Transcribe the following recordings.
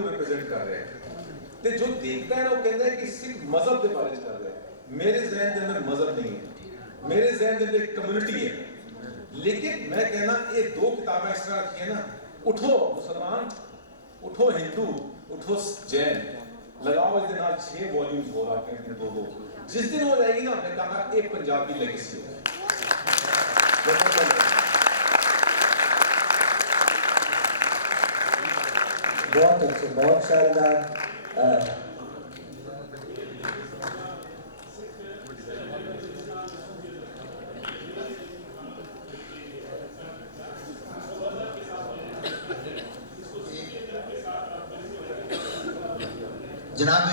Represent कर रहे हैं ते जो देखता है ना वो कहता है कि सिर्फ मजहब के बारे में कर रहे हैं। मेरे जहन के अंदर मजहब नहीं है, मेरे जहन के अंदर एक कम्युनिटी है। लेकिन मैं कहना ये दो किताबें इस तरह रखी है ना, उठो मुसलमान, उठो हिंदू, उठो जैन, लगाओ इसके नाल 6 वॉल्यूम्स हो रखे हैं दो। जिस दिन हो जाएगी ना मैं कहा एक पंजाब की लेगेसी होगी। बहुत अच्छे, बहुत शानदार। जनाब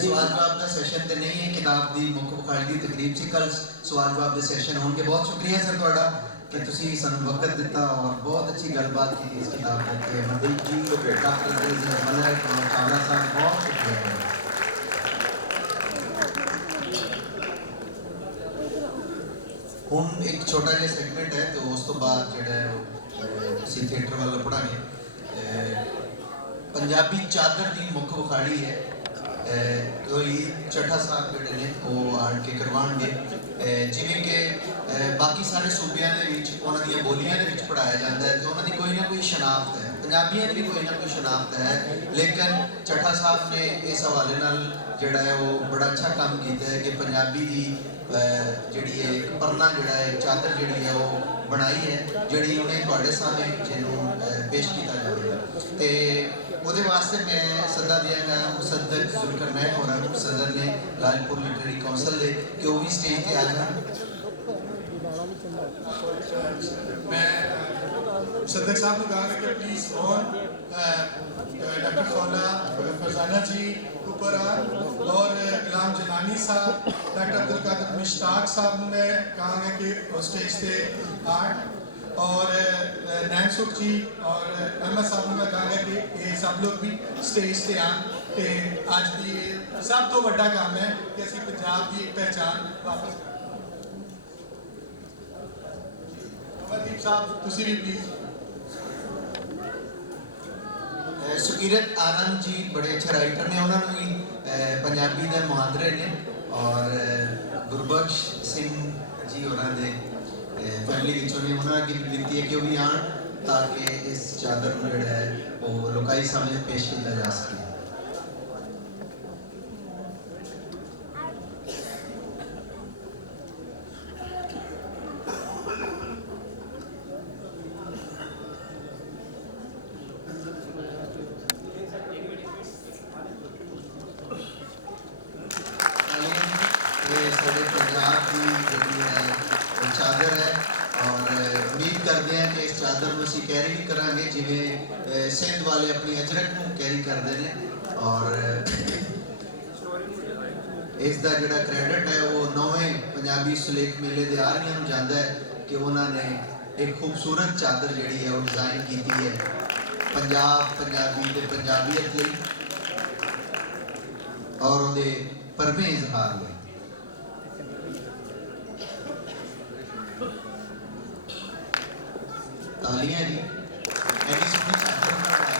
सवाल जवाब का सेशन तो नहीं है, किताब की मुख विखाड़ी की तकरीब से कल सवाल जवाब के सेशन होंगे। बहुत शुक्रिया सर थोड़ा कि तुसी सानू वक्त दिता और बहुत अच्छी गलबात की इस किताब के मंदिर जी, डॉक्टर मलिक और चावला साहब, बहुत शुक्रिया। हुण एक छोटा जिहा सेगमेंट है तो उस तो बाद जिहड़ा असीं थिएटर वाल पढ़ांगे। पंजाबी चादर की मुख विखाड़ी है तो चट्ठा साहब जिहड़े ने वो आण के करवाएंगे। जिवें कि बाकी सारे सूबियां दे विच उन्हां दीयां बोलियां दे विच पढ़ाया जाता है तो उन्हां दी कोई ना कोई शनाख्त है, पंजाबियों की भी कोई ना कोई शनाख्त है। लेकिन चट्ठा साहब ने इस हवाले नाल जिहड़ा है वो बड़ा अच्छा काम किया है कि पंजाबी की जिहड़ी है एक परना जिहड़ा है चादर जिहड़ी है वो बनाई है, जिहड़ी उन्हें तुहाडे सामने जिन्हों पेश किया जाएगा। तो ਉਹਦੇ वास्ते मैं सदा देंगा मुसद्दक जुल्करनैन होरां सदर ने लालपुर लिटरेरी काउंसिल के कि वो भी स्टेज पे आ जाए। मैं मुसद्दक साहब को कहा कि प्लीज ऑन डॉक्टर खौला फरजाना जी ऊपर और गुलाम जनानी साहब, डॉक्टर अब्दुल कादिर मुश्ताक साहब ने कहा कि स्टेज पे आए और नैनसुख जी और अहमद साहब ने कहा कि ये सब लोग भी स्टेज से आन। तो अज भी सब तो बड़ा काम है कि असी पंजाब की एक पहचान वापस। अमरदीप साहब तुसी भी प्लीज। सुकीरत आनंद जी बड़े अच्छे राइटर ने, उन्होंने भी पंजाबी के मुहादरे ने और गुरबख्श सिंह जी उन्होंने फैमिली ने उन्होंने भी विनती है कि वो भी आन ताकि इस चादर को जोड़ा है वो लोकाई सामने पेश किया जा सके। पंजाब की जी चादर है और उम्मीद करते हैं कि इस चादर में असीं कैरी भी करांगे जिवें सिंध वाले अपनी अजरक को कैरी करते हैं। और इसका जोड़ा क्रेडिट है वो 9वें पंजाबी सुलेख मेले के आर्मियों में जाता है कि उन्होंने एक खूबसूरत चादर जी है वो डिज़ाइन की है पंजाब पंजाबी के पंजाबीयत लई और उहदे परमे इजहार लई। तालियां जी ऐसी सोहनी चादर बनाई।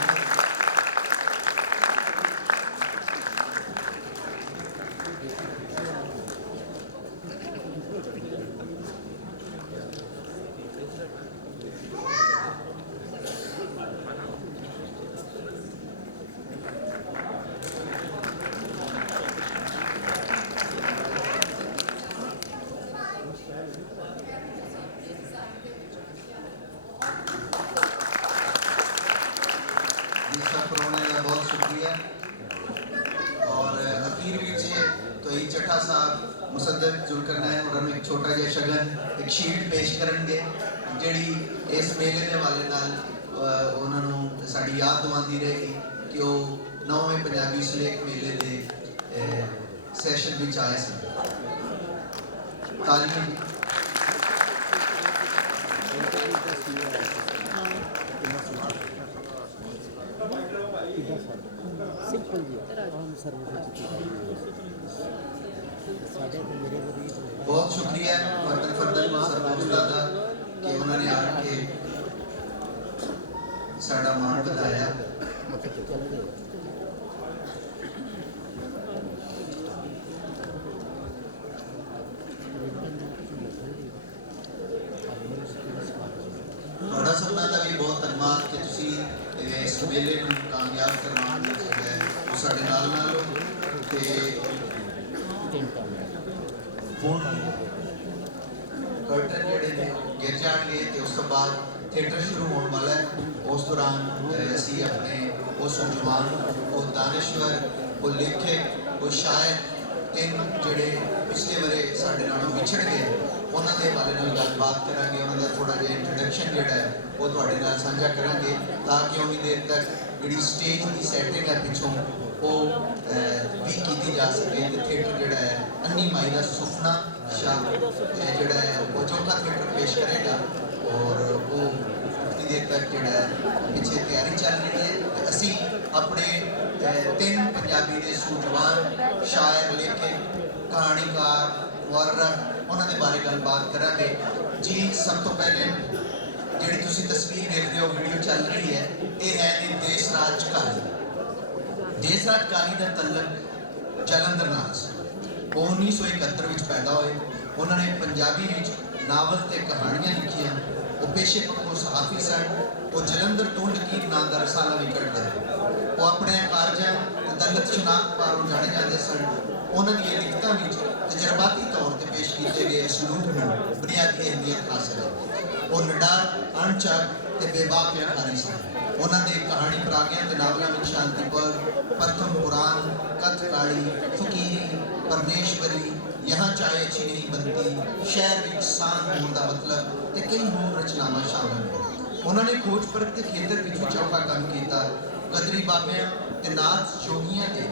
बहुत शुक्रिया और अखीर तो ये चट्ठा साहब मुसद्दक जुल्करनैन और एक छोटा जिहा शगन एक शीट पेश करेंगे जिहड़ी इस मेले के हवाले नाल उन्होंने साड़ी याद दिवाती रहेगी कि वो 9वें पंजाबी सुलेख मेले के सैशन में आए सन। तालियां बहुत शुक्रिया फर्दन फर्दन सरदादा कि उन्होंने आके साड़ा मान बढ़ाया। इस मेले को कामयाब करवाने वो साडे नाल नाल ते हुण कर्टन जिहड़े ने गिर जाणगे ते उस तो बाद थिएटर शुरू होने वाला है। उस दौरान असीं अपने वो सुजवान वो दानिश्वर वो लेखक वो शायर तीन जिहड़े पिछले वरे साडे नालों विछड़ गए उन्हां दे बारे नाल गलबात करांगे, उन्हां दा थोड़ा जिहा इंट्रोडक्शन जिहड़ा है वो तुहाडे नाल साझा करांगे ताकि उन्नी देर तक जिहड़ी स्टेज की सैटिंग है पिछों वो भी की जा सके। तो थिएटर जिहड़ा है अन्नी माई दा सुपना शाह जिहड़ा है वो चौथा थिएटर पेश करेगा और वो उतनी देर तक जिहड़ा है पिछे तैयारी चल रही है। तो असीं अपने तीन पंजाबी के सूझवान शायर लेखक कहानीकार मुअर्रख उन्हां दे बारे गलबात करांगे जी। सब तो पहले जिहड़ी तुसीं तस्वीर देख रहे हो वीडियो चल रही है ये है जी देसराज कहानी। देसराज कहानी का तल्लक जलंधर नाल सी। वो 1971 में पैदा होए। उन्होंने पंजाबी में नावल ते कहानियां लिखियां। वो पेशे पक्कों सहाफी सन। वो जलंधर तो लकीर नाम का रसाला भी कटते हैं। वो अपने कारजा दलत शनाख्त पारों जाने जाते सन। उन्होंने लिखतों में तजर्बाती तौर पर पेश किए गए असलूब में बुनियादी अहमियत हासिल है। वो निडार अणचक ते बेबाक लिखारी सन। उन्होंने कहानी परागियां ते नावलों में शांति पर प्रथम पुराण कथकाली फकीरी परमेश्वरी यहाँ चाय अच्छी नहीं बनती शहर में सान होने का मतलब ते कई होर रचनावां शामिल हैं। उन्होंने खोज परख के खेतर में चौका काम किया। गदरी बाबियां ते नाथ जोगियां के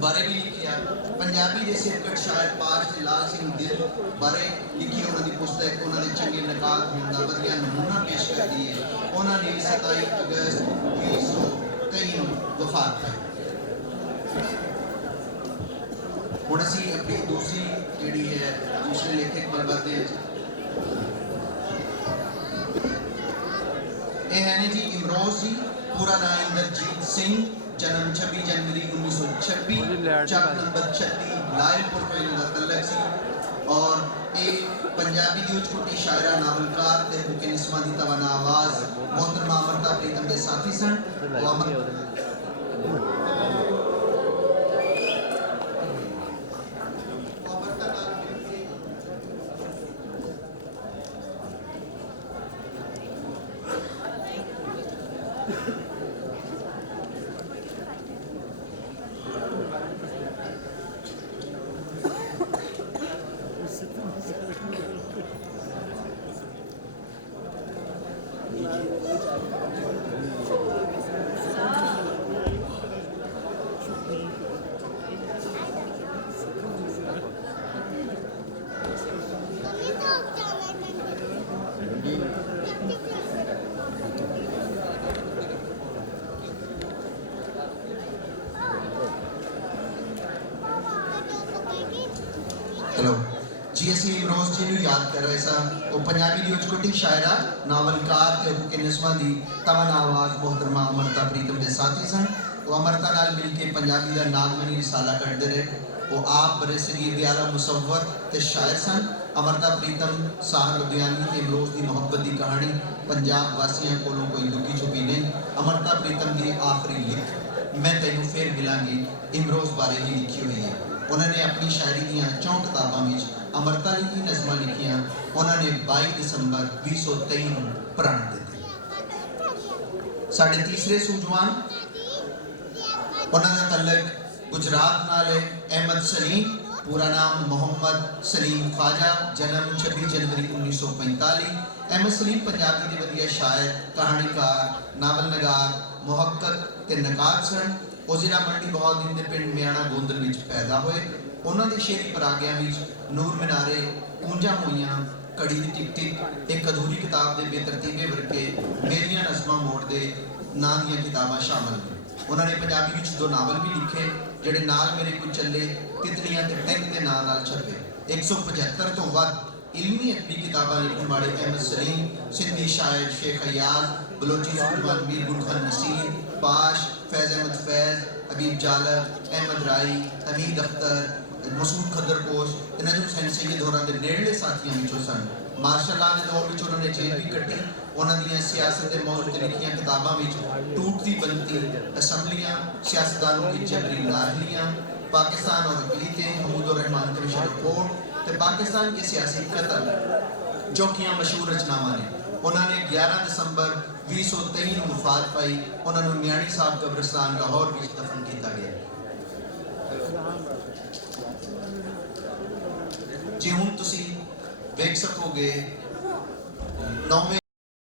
बारे भी लिखिया। पंजाबी के सिरकट शायर पाश ते लाल सिंह दिल बारे लिखी उन्होंने पुस्तक उन्होंने चंगे नकात होने का वधिया नमूना पेश कर दी है। उन्होंने 27 अगस्त 1923 वफात पाई। हुण असीं अपनी दूसरी जिहड़ी है दूसरे लेखक पर बढ़ते हैं। ये है जी इमरोज जी, पूरा नाम इंद्रजीत सिंह, जन्म 26 जनवरी 1926, चक नंबर 36 लायलपुर तो इनका तलक सी। और ये पंजाबी की उच्च कोटि शायरा नावलकार ते हुके निस्मा दी तवाना आवाज़ मोहतरमा अमृता प्रीतम के साथी सन। हेलो जी, असी इमरोज जी को याद कर रहे सन। वो पंजाबी की उच्च कोटि शायरा नावलकार ते हुके निस्मा दी तवाना आवाज़ मोहतरमा अमृता प्रीतम के साथी सन। वो अमृता नाल मिल के पंजाबी का नागमनी रिसाला करते रहे। वो आप बरेसगीर के आला मुसव्वर ते शायर सन। अमृता प्रीतम साहब लुधियानी ते इमरोज की मुहब्बत की कहानी पंजाब वासियों कोलों कोई लुकी छुपी नहीं। अमृता प्रीतम की आखिरी लिख मैं तैनू फिर मिलांगी इमरोज बारे ही लिखी हुई है। उन्होंने अपनी शायरी दियाँ 4 किताबों में अमृता की नज़मां लिखियां। उन्होंने 22 दिसंबर 2023 को प्राण दे दिए। साढ़े तीसरे सूझवान उन्होंने तल्लक गुजरात नाल है। अहमद सलीम, पूरा नाम मोहम्मद सलीम ख्वाजा, जन्म 26 जनवरी 1945। अहमद सलीम पंजाबी के वधिया शायर कहानीकार नावल नगार मुहक्कक ते नकाद सन। वो जिला मंडी बहाउद्दीन के पिंड मियाणा गोंदल में पैदा हुए। उन्होंने शेरी परागियां नूर मीनारे ऊंजा मोइयां कड़ी दी टिक टिक एक अधूरी किताब के बेतरतीबे वर्के मेरियां नज़मां मोड़ दे नां दियां किताबां शामिल हैं। उन्होंने पंजाबी में 2 नावल भी लिखे जिहड़े नाल मेरे को चले तितलियां ते टैंक के नाम नाल छपे। 175 तो वध इलमी अदबी किताबां लिखने वाले अहमद सलीम सिंधी शायर शेख अयाज, बलोची सूरमान मीर गुल खान नसीर, पाश फैज़ अहमद फैज़, हबीब जालर, अहमद राई, हमीद अख्तर, मसूद खदरपोश, नजम हुसैन सैयद होरां दे नेड़ले साथियां विचों सन। ਮਾਰਸ਼ਲ ਲਾ ਦੇ ਦੌਰ ਵਿੱਚ ਉਹਨਾਂ ਨੇ ਜੇਲ੍ਹ ਵੀ ਕੱਟੀ। ਉਹਨਾਂ ਦੀਆਂ ਸਿਆਸਤ ਦੇ ਮੌਜੂ ਤੇ ਲਿਖੀਆਂ ਕਿਤਾਬਾਂ ਵਿੱਚ ਟੂਟਦੀ ਬਣਤੀ ਅਸੈਂਬਲੀਆਂ, ਸਿਆਸਤਦਾਨों की जबरी नारलियाँ, पाकिस्तान और अकलीतें, हमूदुर रहमान कमीशन रिपोर्ट ते पाकिस्तान के सियासी कतल जो कि मशहूर रचनावां ने। उन्होंने 11 दिसंबर 2023 ਨੂੰ ਵਫਾਤ ਪਾਈ। ਉਹਨਾਂ ਨੂੰ ਮਿਆਣੀ ਸਾਹਿਬ ਕਬਰਸਤਾਨ ਲਾਹੌਰ ਵਿੱਚ ਦਫਨ ਕੀਤਾ ਗਿਆ। ਜੇ ਹੁਣ ਤੁਸੀਂ ਵੇਖ ਸਕੋਗੇ 9ਵੇਂ